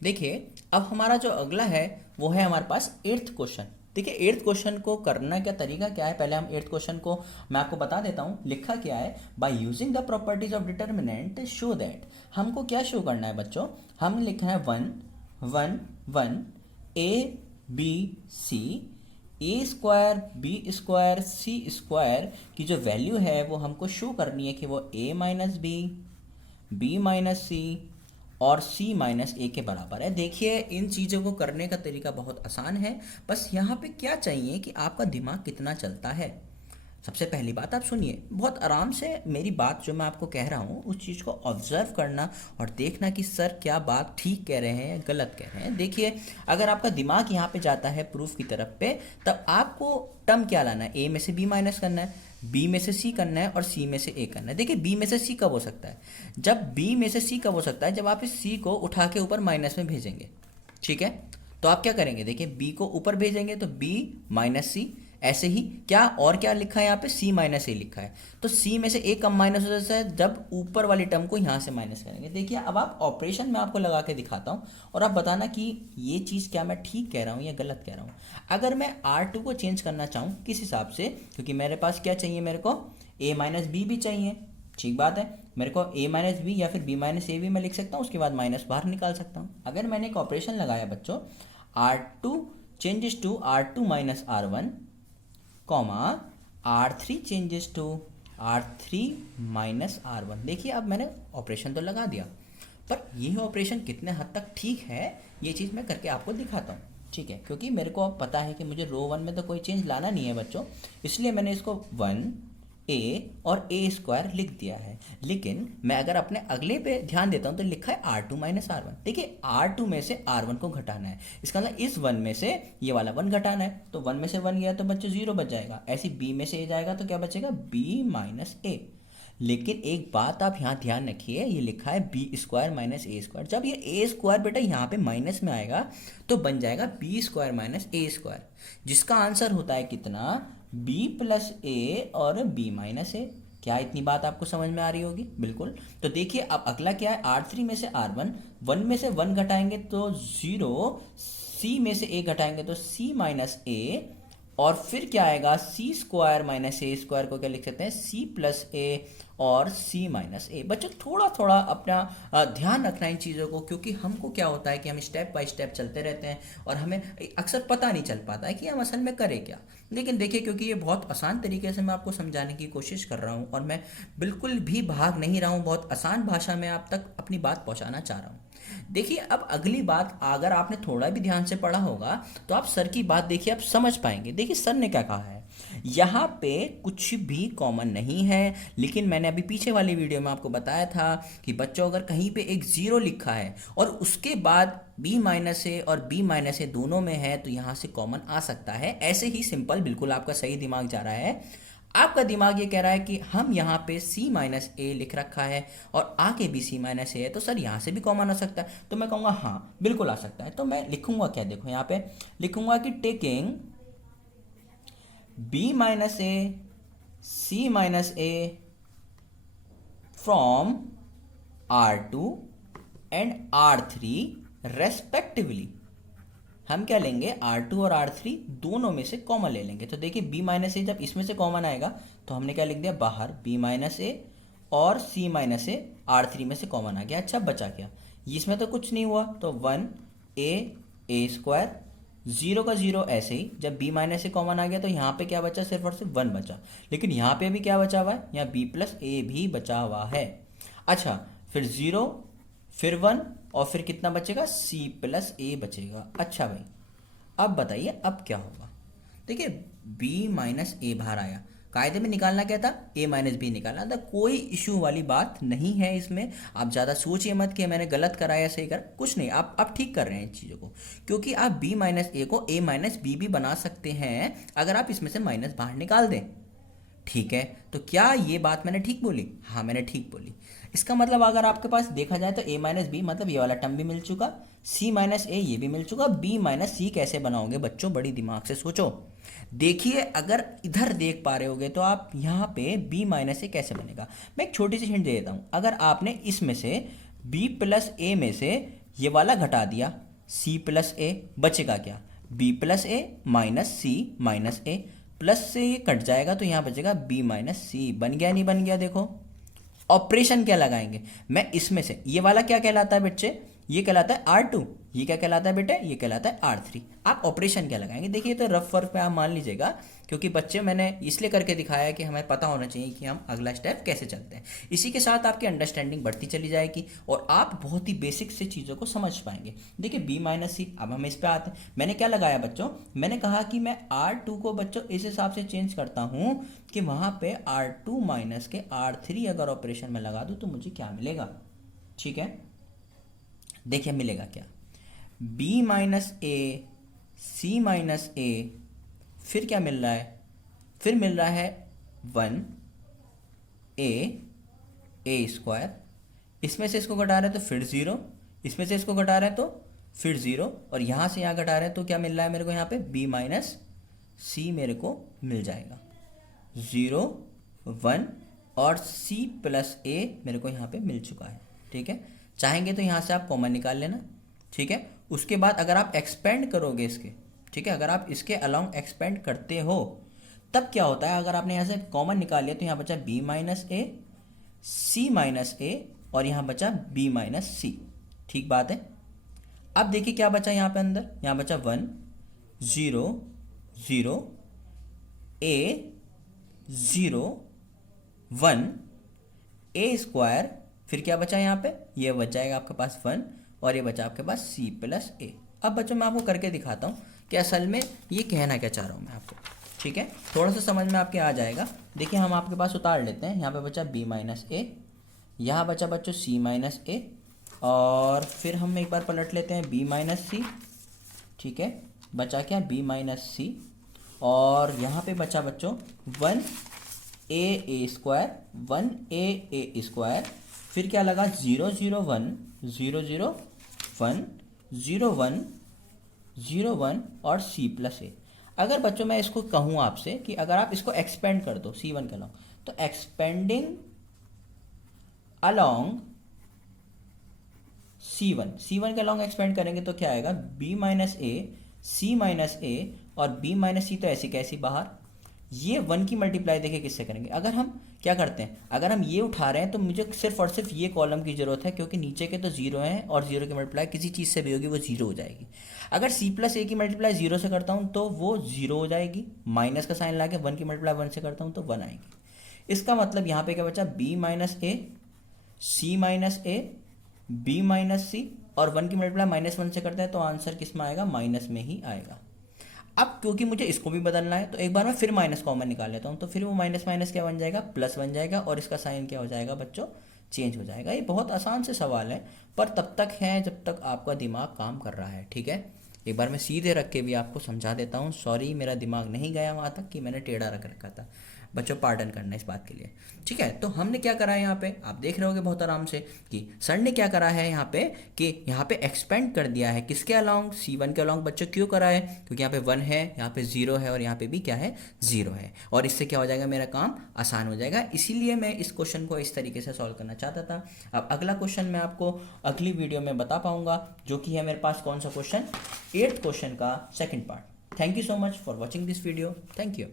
देखिए अब हमारा जो अगला है वो है हमारे पास एट्थ क्वेश्चन। देखिए एट्थ क्वेश्चन को करना क्या तरीका क्या है, पहले हम एट्थ क्वेश्चन को मैं आपको बता देता हूँ। लिखा क्या है, by using the properties of determinant show that. हमको क्या शो करना है बच्चों, हमने लिखा है one one one A B C, A square B square C square की जो वैल्यू है वो हमको शो करनी है कि वो ए माइनस बी माइनस सी और c माइनस ए के बराबर है। देखिए इन चीज़ों को करने का तरीका बहुत आसान है, बस यहाँ पे क्या चाहिए कि आपका दिमाग कितना चलता है। सबसे पहली बात आप सुनिए, बहुत आराम से मेरी बात जो मैं आपको कह रहा हूँ उस चीज़ को ऑब्जर्व करना और देखना कि सर क्या बात ठीक कह रहे हैं या गलत कह रहे हैं। देखिए अगर आपका दिमाग यहाँ पे जाता है प्रूफ की तरफ पे, तब आपको टर्म क्या लाना है, ए में से बी माइनस करना है, बी में से सी करना है और सी में से ए करना है। देखिए बी में से सी कब हो सकता है, जब बी में से सी कब हो सकता है, जब आप इस सी को उठा के ऊपर माइनस में भेजेंगे। ठीक है, तो आप क्या करेंगे, देखिए बी को ऊपर भेजेंगे तो बी माइनस सी, ऐसे ही क्या और क्या लिखा है यहाँ पे, सी माइनस ए लिखा है, तो सी में से ए कम माइनस हो जाता है जब ऊपर वाली टर्म को यहाँ से माइनस करेंगे। देखिए अब आप ऑपरेशन में आपको लगा के दिखाता हूँ और आप बताना कि ये चीज़ क्या मैं ठीक कह रहा हूँ या गलत कह रहा हूँ। अगर मैं R2 को चेंज करना चाहूँ किस हिसाब से, क्योंकि मेरे पास क्या चाहिए, मेरे को a माइनस बी भी चाहिए, ठीक बात है, मेरे को a माइनस बी या फिर b माइनस ए भी मैं लिख सकता हूँ, उसके बाद माइनस बाहर निकाल सकता हूँ। अगर मैंने एक ऑपरेशन लगाया बच्चों, R2 changes to R2 minus R1 comma R3 changes to R3 minus R1। देखिए अब मैंने ऑपरेशन तो लगा दिया, पर यह ऑपरेशन कितने हद तक ठीक है ये चीज़ मैं करके आपको दिखाता हूँ। ठीक है, क्योंकि मेरे को अब पता है कि मुझे रो वन में तो कोई चेंज लाना नहीं है बच्चों, इसलिए मैंने इसको वन ए और ए स्क्वायर लिख दिया है। लेकिन मैं अगर अपने अगले पे ध्यान देता हूँ तो लिखा है R2 माइनस R1। देखिए R2 में से R1 को घटाना है, इसका मतलब इस वन में से ये वाला वन घटाना है, तो वन में से वन गया तो बच्चों जीरो बच जाएगा। ऐसे बी में से ए जाएगा तो क्या बचेगा, बी माइनस ए। लेकिन एक बात आप यहाँ ध्यान रखिए, ये लिखा है बी स्क्वायर माइनस ए स्क्वायर, जब ये ए स्क्वायर बेटा यहाँ पे माइनस में आएगा तो बन जाएगा बी स्क्वायर माइनस ए स्क्वायर, जिसका आंसर होता है कितना, बी प्लस ए और बी माइनस ए। क्या इतनी बात आपको समझ में आ रही होगी, बिल्कुल। तो देखिए अब अगला क्या है, R3 में से R1, वन में से वन घटाएंगे तो जीरो, सी में से ए घटाएंगे तो सी माइनस ए, और फिर क्या आएगा, सी स्क्वायर माइनस ए स्क्वायर को क्या लिख सकते हैं, सी प्लस ए और सी माइनस ए। बच्चों थोड़ा थोड़ा अपना ध्यान रखना इन चीज़ों को, क्योंकि हमको क्या होता है कि हम स्टेप बाय स्टेप चलते रहते हैं और हमें अक्सर पता नहीं चल पाता है कि हम असल में करें क्या। लेकिन देखिए क्योंकि ये बहुत आसान तरीके से मैं आपको समझाने की कोशिश कर रहा हूँ और मैं बिल्कुल भी भाग नहीं रहा हूँ, बहुत आसान भाषा में आप तक अपनी बात पहुँचाना चाह रहा हूँ। देखिए अब अगली बात, अगर आपने थोड़ा भी ध्यान से पढ़ा होगा तो आप सर की बात देखिए आप समझ पाएंगे। देखिए सर ने क्या कहा है, यहाँ पे कुछ भी कॉमन नहीं है, लेकिन मैंने अभी पीछे वाली वीडियो में आपको बताया था कि बच्चों अगर कहीं पे एक जीरो लिखा है और उसके बाद b माइनस ए और b माइनस ए दोनों में है तो यहाँ से कॉमन आ सकता है। ऐसे ही सिंपल, बिल्कुल आपका सही दिमाग जा रहा है। आपका दिमाग ये कह रहा है कि हम यहाँ पे c माइनस ए लिख रखा है और आगे भी c माइनस ए है, तो सर यहाँ से भी कॉमन आ सकता है। तो मैं कहूँगा हाँ बिल्कुल आ सकता है। तो मैं लिखूंगा क्या, देखो यहाँ पे लिखूंगा कि taking b minus A, c minus A from R2 and R3 respectively, हम क्या लेंगे, R2 और R3 दोनों में से कॉमन ले लेंगे। तो देखिए b माइनस ए जब इसमें से कॉमन आएगा तो हमने क्या लिख दिया बाहर, b माइनस ए और c माइनस ए R3 में से कॉमन आ गया। अच्छा बचा क्या, इसमें तो कुछ नहीं हुआ, तो वन ए स्क्वायर, जीरो का जीरो ऐसे ही, जब b माइनस ए कॉमन आ गया तो यहाँ पे क्या बचा, सिर्फ और सिर्फ वन बचा। लेकिन यहाँ पे भी क्या बचा हुआ है, यहाँ b प्लस ए भी बचा हुआ है। अच्छा फिर जीरो, फिर वन, और फिर कितना बचेगा, c प्लस ए बचेगा। अच्छा भाई अब बताइए अब क्या होगा। देखिए b माइनस ए बाहर आया, कायदे में निकालना क्या था, a माइनस बी निकालना था, कोई इशू वाली बात नहीं है इसमें। आप ज़्यादा सोचिए मत कि मैंने गलत करा या सही करा, कुछ नहीं, आप ठीक कर रहे हैं इन चीज़ों को, क्योंकि आप b माइनस ए को a माइनस बी भी बना सकते हैं अगर आप इसमें से माइनस बाहर निकाल दें। ठीक है, तो क्या ये बात मैंने ठीक बोली, हाँ मैंने ठीक बोली। इसका मतलब अगर आपके पास देखा जाए तो a माइनस बी मतलब ये वाला टर्म भी मिल चुका, c माइनस ए ये भी मिल चुका, b माइनस सी कैसे बनाओगे बच्चों, बड़ी दिमाग से सोचो। देखिए अगर इधर देख पा रहे होगे तो आप यहाँ पे b माइनस ए कैसे बनेगा, मैं एक छोटी सी हिंट दे देता हूँ। अगर आपने इसमें से b प्लस ए में से ये वाला घटा दिया, c प्लस ए, बचेगा क्या, b प्लस ए माइनस c माइनस ए, प्लस से ये कट जाएगा तो यहाँ बचेगा b माइनस सी। बन गया नहीं बन गया, देखो ऑपरेशन क्या लगाएंगे, मैं इसमें से, ये वाला क्या कहलाता है बच्चे, ये कहलाता है R2, ये क्या कहलाता है बेटे, ये कहलाता है R3। आप ऑपरेशन क्या लगाएंगे, देखिए तो रफ वर्क पे आप मान लीजिएगा, क्योंकि बच्चे मैंने इसलिए करके दिखाया है कि हमें पता होना चाहिए कि हम अगला स्टेप कैसे चलते हैं। इसी के साथ आपकी अंडरस्टैंडिंग बढ़ती चली जाएगी और आप बहुत ही बेसिक से चीज़ों को समझ पाएंगे। देखिए b माइनस सी, अब हम इस पर आते हैं। मैंने क्या लगाया बच्चों, मैंने कहा कि मैं R2 को बच्चों इस हिसाब से चेंज करता हूँ कि वहाँ पे R2 माइनस के R3 अगर ऑपरेशन में लगा दूँ तो मुझे क्या मिलेगा, ठीक है। देखिए मिलेगा क्या, b माइनस ए, सी माइनस ए, फिर क्या मिल रहा है, फिर मिल रहा है 1 ए स्क्वायर, इसमें से इसको घटा रहे हैं तो फिर 0, इसमें से इसको घटा रहे हैं तो फिर 0, और यहाँ से यहाँ घटा रहे हैं तो क्या मिल रहा है मेरे को, यहाँ पे b माइनस सी मेरे को मिल जाएगा। 0 1 और c प्लस ए मेरे को यहाँ पे मिल चुका है, ठीक है। चाहेंगे तो यहाँ से आप कॉमन निकाल लेना, ठीक है। उसके बाद अगर आप एक्सपेंड करोगे इसके, ठीक है, अगर आप इसके अलोंग एक्सपेंड करते हो तब क्या होता है, अगर आपने यहाँ से कॉमन निकाल लिया तो यहाँ बचा b माइनस ए, सी माइनस ए, और यहाँ बचा b माइनस सी, ठीक बात है। अब देखिए क्या बचा यहाँ पे अंदर, यहाँ बचा 1 0 0 a 0 1 a स्क्वायर, फिर क्या बचा यहाँ पे, ये बच जाएगा आपके पास 1 और ये बचा आपके पास c प्लस ए। अब बच्चों मैं आपको करके दिखाता हूँ कि असल में ये कहना क्या चाह रहा हूँ मैं आपको, ठीक है, थोड़ा सा समझ में आपके आ जाएगा। देखिए हम आपके पास उतार लेते हैं, यहाँ पे बचा b माइनस ए, यहाँ बचा बच्चों c माइनस ए, और फिर हम एक बार पलट लेते हैं b माइनस सी, ठीक है, बचा क्या b माइनस सी, और यहाँ पे बचा बच्चों 1 a स्क्वायर 1 a स्क्वायर, फिर क्या लगा 0 0 1 0 0 1 0 1 0 1 और c प्लस ए। अगर बच्चों मैं इसको कहूँ आपसे कि अगर आप इसको एक्सपेंड कर दो c1 के अलॉन्ग, तो एक्सपेंडिंग अलॉन्ग c1 के अलॉन्ग एक्सपेंड करेंगे तो क्या आएगा, b माइनस ए, c माइनस ए, और b माइनस सी तो ऐसी कैसी बाहर। ये 1 की मल्टीप्लाई देखिए किससे करेंगे, अगर हम क्या करते हैं, अगर हम ये उठा रहे हैं तो मुझे सिर्फ और सिर्फ ये कॉलम की ज़रूरत है, क्योंकि नीचे के तो 0 हैं और 0 की मल्टीप्लाई किसी चीज़ से भी होगी वो 0 हो जाएगी। अगर c प्लस ए की मल्टीप्लाई 0 से करता हूँ तो वो 0 हो जाएगी, माइनस का साइन ला के 1 की मल्टीप्लाई 1 से करता हूँ तो 1 आएगी। इसका मतलब यहाँ पे क्या बचा, b माइनस ए, सी माइनस ए, b माइनस सी, और 1 की मल्टीप्लाई -1 से करता है तो आंसर किस में आएगा, माइनस में ही आएगा। अब क्योंकि मुझे इसको भी बदलना है तो एक बार मैं फिर माइनस कॉमन निकाल लेता हूँ, तो फिर वो माइनस माइनस क्या बन जाएगा, प्लस बन जाएगा, और इसका साइन क्या हो जाएगा बच्चों, चेंज हो जाएगा। ये बहुत आसान से सवाल है, पर तब तक है जब तक आपका दिमाग काम कर रहा है, ठीक है। एक बार मैं सीधे रख के भी आपको समझा देता हूँ, सॉरी मेरा दिमाग नहीं गया वहाँ तक कि मैंने टेढ़ा रख रखा था, बच्चों पार्डन करना इस बात के लिए, ठीक है। तो हमने क्या करा है यहाँ पे, आप देख रहे होगे बहुत आराम से कि सर ने क्या करा है यहाँ पे, कि यहाँ पे एक्सपेंड कर दिया है किसके अलॉन्ग, c1 के अलॉन्ग। बच्चों क्यों करा है, क्योंकि यहाँ पे 1 है, यहाँ पे 0 है, और यहाँ पे भी क्या है, 0 है, और इससे क्या हो जाएगा, मेरा काम आसान हो जाएगा। इसीलिए मैं इस क्वेश्चन को इस तरीके से सॉल्व करना चाहता था। अब अगला क्वेश्चन मैं आपको अगली वीडियो में बता पाऊंगा, जो कि है मेरे पास कौन सा क्वेश्चन, 8th क्वेश्चन का second part. Thank you so much for watching this video, thank you.